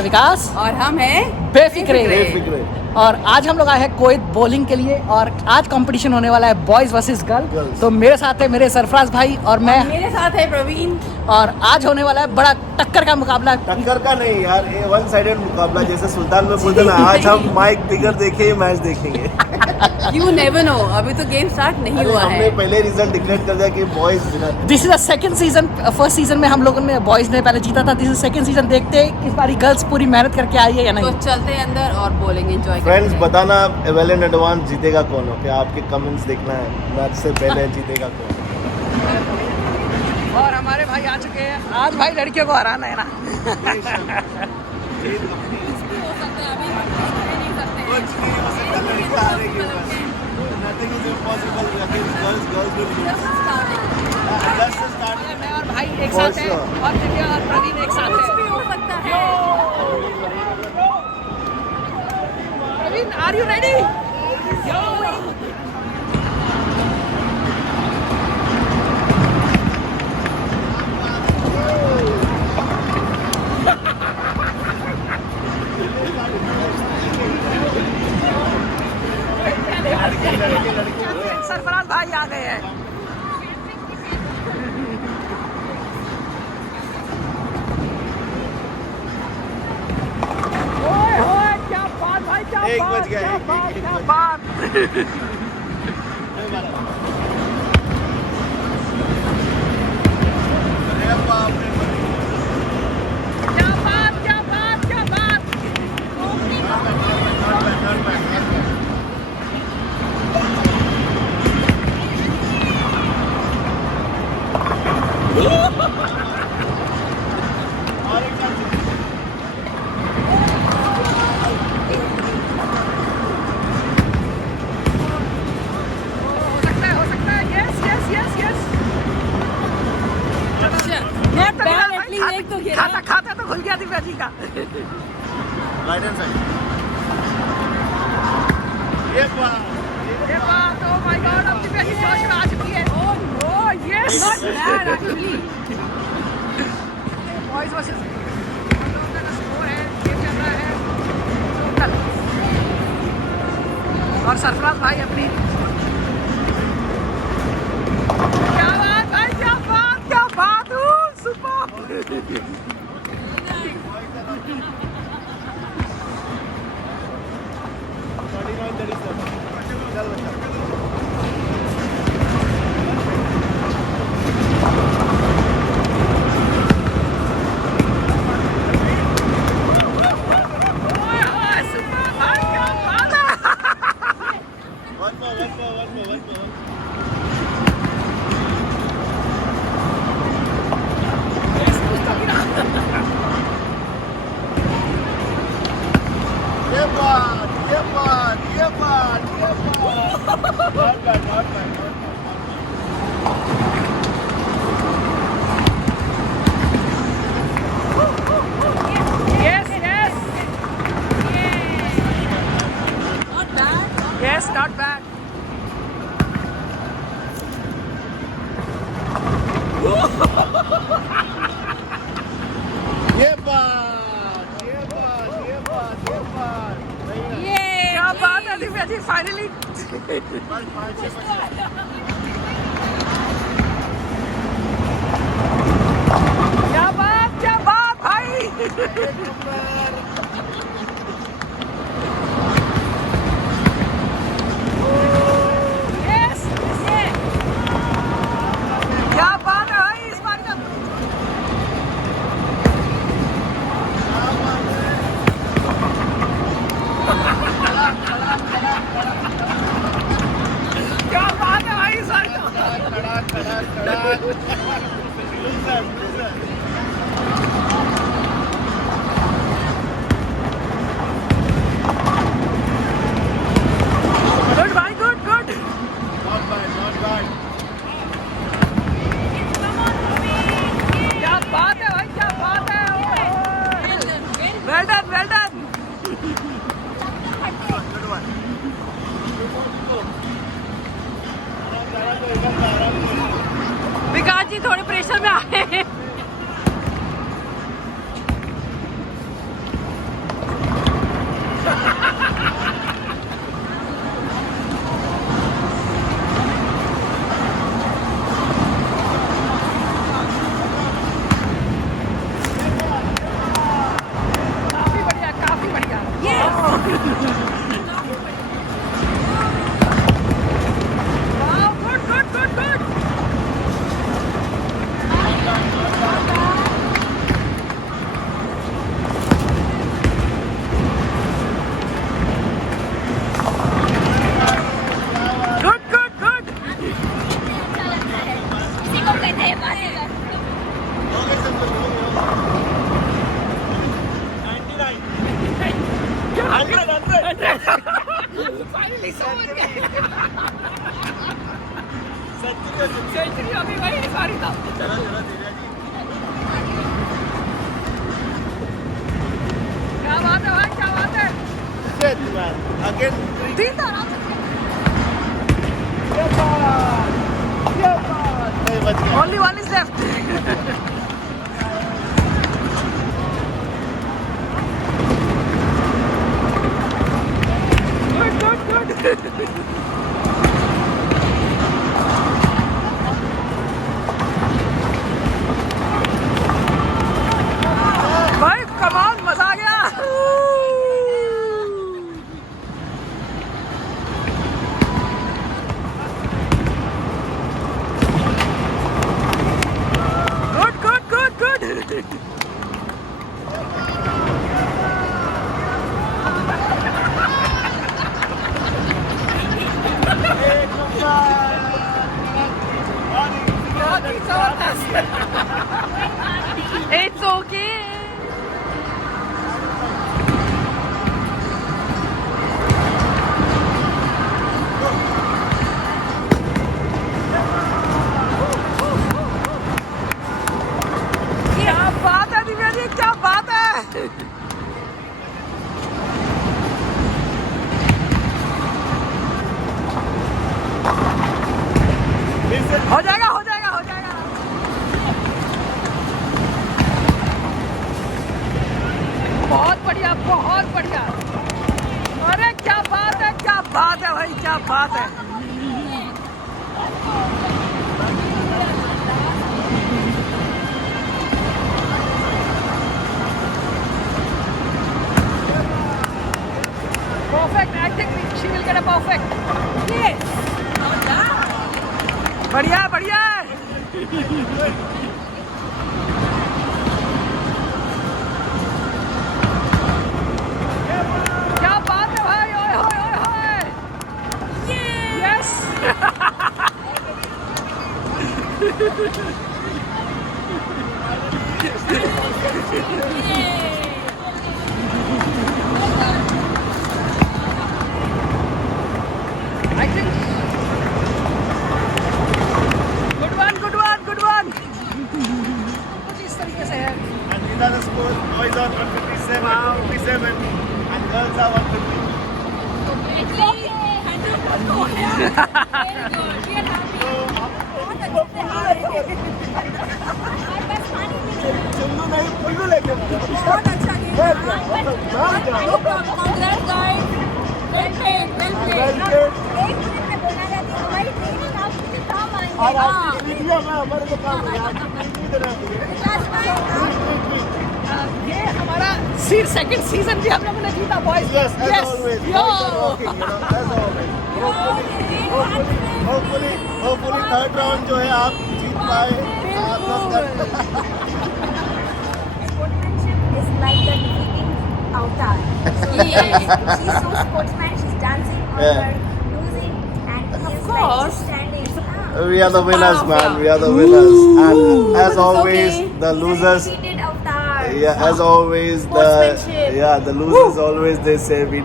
है विकास और हम हैं बेफिक्रे। और आज हम लोग आए हैं कुवैत बॉलिंग के लिए और आज कंपटीशन होने वाला है बॉयज वर्सेस गर्ल। तो मेरे साथ है मेरे सरफराज भाई और मैं, मेरे साथ है प्रवीण। और आज होने वाला है बड़ा टक्कर का मुकाबला। टक्कर का नहीं यार, ये वन साइडेड मुकाबला, जैसे सुल्तान में बोलते ना, आज हम माइक फिगर देखे मैच देखेंगे। You never know, अभी तो गेम स्टार्ट नहीं हुआ है। हमने पहले रिजल्ट डिक्लेयर कर दिया कि boys winner. This is the second season. First season में हम लोगों ने बॉयज ने पहले जीता था। This is second season. देखते हैं इस बारी गर्ल्स पूरी मेहनत करके आई है या नहीं। तो चलते हैं अंदर और बॉलिंग एंजॉय फ्रेंड्स बताना वेल इन एडवांस जीतेगा कौन हो, क्या आपके कमेंट्स देखना है मैच से पहले जीतेगा कौन। और हमारे भाई आ चुके हैं। आज भाई लड़कियों को हराना है ना। मैं और भाई एक साथ हैं और दिव्या और प्रवीण एक साथ हैं। हो सकता है। Praveen, are you ready? Sarfaraz भाई आ गए हैं। ओए होए, क्या बात भाई, क्या एक बात, बज गया, क्या एक बात, बज क्या गया। बात। क्या बात, क्या बात, क्या बात। हो सकता है। Yes yes yes yes. Not bad, at least एक तो खेला। खाता तो खुल गया दिव्या जी का। Right hand side. ये बात, ओह माय गॉड, अब दिव्या जी जोश में आ चुकी है। Oh yes. Not bad actually। Boys versus का स्कोर है, गेम चल रहा है टोटल। और सरफराज भाई अपनी, क्या बात भाई, क्या बात, क्या बात। सुपर। Yes, not bad. क्या बात है दिव्या जी, फाइनली। क्या बात भाई। क्या बात है भाई, इस बार का क्या बात है भाई, इस बार गुड भाई, गुड गुड। क्या बात है भाई, क्या बात है। Well done, well done. Vikas ji थोड़े प्रेशर में आ रहे हैं। फाइनली सेंचुरी अभी वही सारी था। चलो चलो दिव्या जी। क्या बात है भाई, क्या बात है। अगेन तीन था आराम से। नहीं बच गया। Only one is left. Good. भाई कमाल, मजा आ गया। Good. It's okay. क्या बात है दिव्या जी, क्या बात है। हो जाएगा। बहुत बढ़िया। अरे क्या बात है भाई, क्या बात है। Perfect. I think she will get a perfect. Yes. बढ़िया। क्या बात है भाई, ओए। Yes. I think good one. कुछ इस तरीके से है। And these are the scores. Boys are 157, 57, and girls are 150. Chunnu नहीं पुल्लू लेके बहुत अच्छा और आपकी वीडियो में हमारे को काम ये हमारा सेकंड सीजन भी हम लोगों ने जीता boys. Yes, as always. Boys are rocking, you know, as always. Hopefully third round जो है आप जीत पाए। आप लोग Sportsmanship is like the defeating avatar. She's so sportsman. She's dancing on her losing, and he's like standing. We are the winners, man. We are the winners. And as always, the losers. Defeated avatar. Yeah, as always, the losers always they say we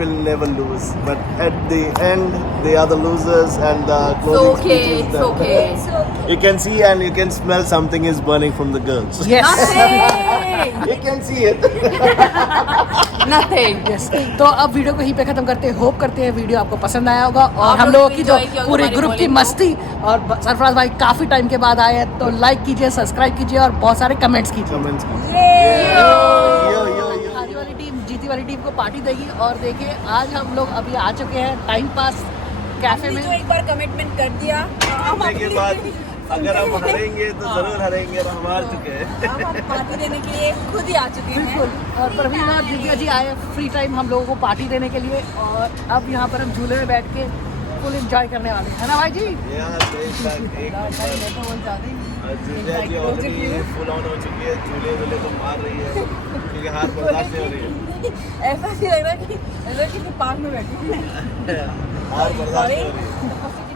will never lose. But at the end, they are the losers, and the closing speech is It's the- okay. So You can see and you can smell something is burning from the girls. Yes. You can see it. Nothing. Yes. तो अब video को यहीं पे खत्म करते हैं। Hope करते हैं वीडियो आपको पसंद आया होगा और आप हम लोग लोगों भी की जो enjoy किया होगा पूरे हमारी ग्रुप की bowling को। मस्ती और सरफराज भाई काफी टाइम के बाद आए हैं, तो लाइक कीजिए, सब्सक्राइब कीजिए और बहुत सारे कमेंट्स कीजिए। Comments. yeah. Yo. हारी वाली टीम जीती वाली टीम को पार्टी देगी। और देखिए आज हम लोग अभी आ चुके हैं टाइम पास कैफे में। जो एक बार कमिटमेंट कर दिया हम देखिए अपनी बात, अगर हम हारेंगे तो जरूर हारेंगे, और हम हार चुके हैं। अब हम पार्टी देने के लिए खुद ही आ चुके हैं। बिल्कुल। और प्रवीण और दिव्या जी आए फ्री टाइम हम लोगों को पार्टी देने के लिए, और अब यहाँ पर हम झूले में बैठ के फुल एंजॉय करने वाले हैं, है ना भाई जी? यहाँ एक नंबर। Divya ji already full on हो चुकी है, झूले वूले तो मार रही है क्योंकि हार बर्दाश्त नहीं हो रही है। ऐसा नहीं लग रहा कि पार्क में बैठी हार बर्दाश्त नहीं हो रही है।